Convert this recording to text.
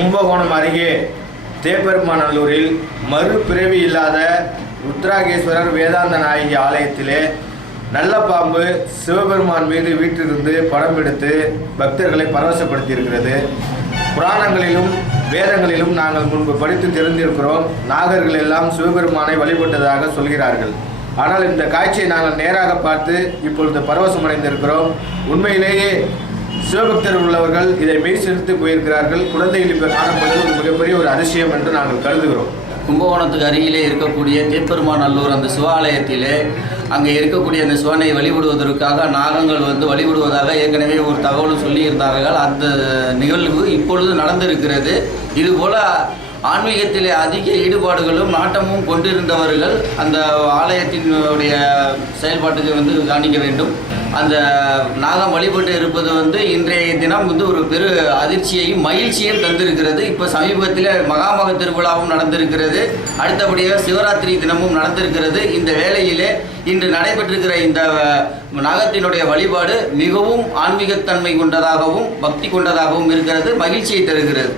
கும்பகோணம் அருகே தேப்பெருமாநல்லூரில் மறுபிறவி இல்லாத உத்ராகேஸ்வரர் வேதாந்த நாயகி ஆலயத்திலே நல்ல பாம்பு சிவபெருமான் மீது வீட்டிலிருந்து படம் எடுத்து பக்தர்களை பரவசப்படுத்தியிருக்கிறது. புராணங்களிலும் வேதங்களிலும் நாங்கள் முன்பு படித்து தெரிந்திருக்கிறோம். நாகர்கள் எல்லாம் சிவபெருமானை வழிபட்டதாக சொல்கிறார்கள். ஆனால் இந்த காட்சியை நாங்கள் நேராக பார்த்து இப்பொழுது பரவசமடைந்திருக்கிறோம். உண்மையிலேயே சிவபக்தர் உள்ளவர்கள் இதை மெய் செலுத்தி போயிருக்கிறார்கள். குழந்தைகள் இப்போ காணப்படுவது ஒரு மிகப்பெரிய ஒரு அதிசயம் என்று நாங்கள் கருதுகிறோம். கும்பகோணத்துக்கு அருகிலே இருக்கக்கூடிய தேப்பெருமாநல்லூர் அந்த சிவாலயத்திலே அங்கே இருக்கக்கூடிய அந்த சிவனை வழிபடுவதற்காக நாகங்கள் வழிபடுவதாக ஏற்கனவே ஒரு தகவலும் சொல்லியிருந்தார்கள். அந்த நிகழ்வு இப்பொழுது நடந்திருக்கிறது. இதுபோல ஆன்மீகத்திலே அதிக ஈடுபாடுகளும் நாட்டமும் கொண்டிருந்தவர்கள் அந்த ஆலயத்தினுடைய செயல்பாட்டுக்கு காணிக்க வேண்டும். அந்த நாகம் வழிபட்டு இருப்பது இன்றைய தினம் ஒரு பெரு அதிர்ச்சியையும் மகிழ்ச்சியையும் தந்திருக்கிறது. இப்போ சமீபத்தில் மகாமக திருவிழாவும் நடந்திருக்கிறது. அடுத்தபடியாக சிவராத்திரி தினமும் நடந்திருக்கிறது. இந்த வேளையிலே இன்று நடைபெற்றிருக்கிற இந்த நாகத்தினுடைய வழிபாடு மிகவும் ஆன்மீகத்தன்மை கொண்டதாகவும் பக்தி கொண்டதாகவும் இருக்கிறது. மகிழ்ச்சியை தருகிறது.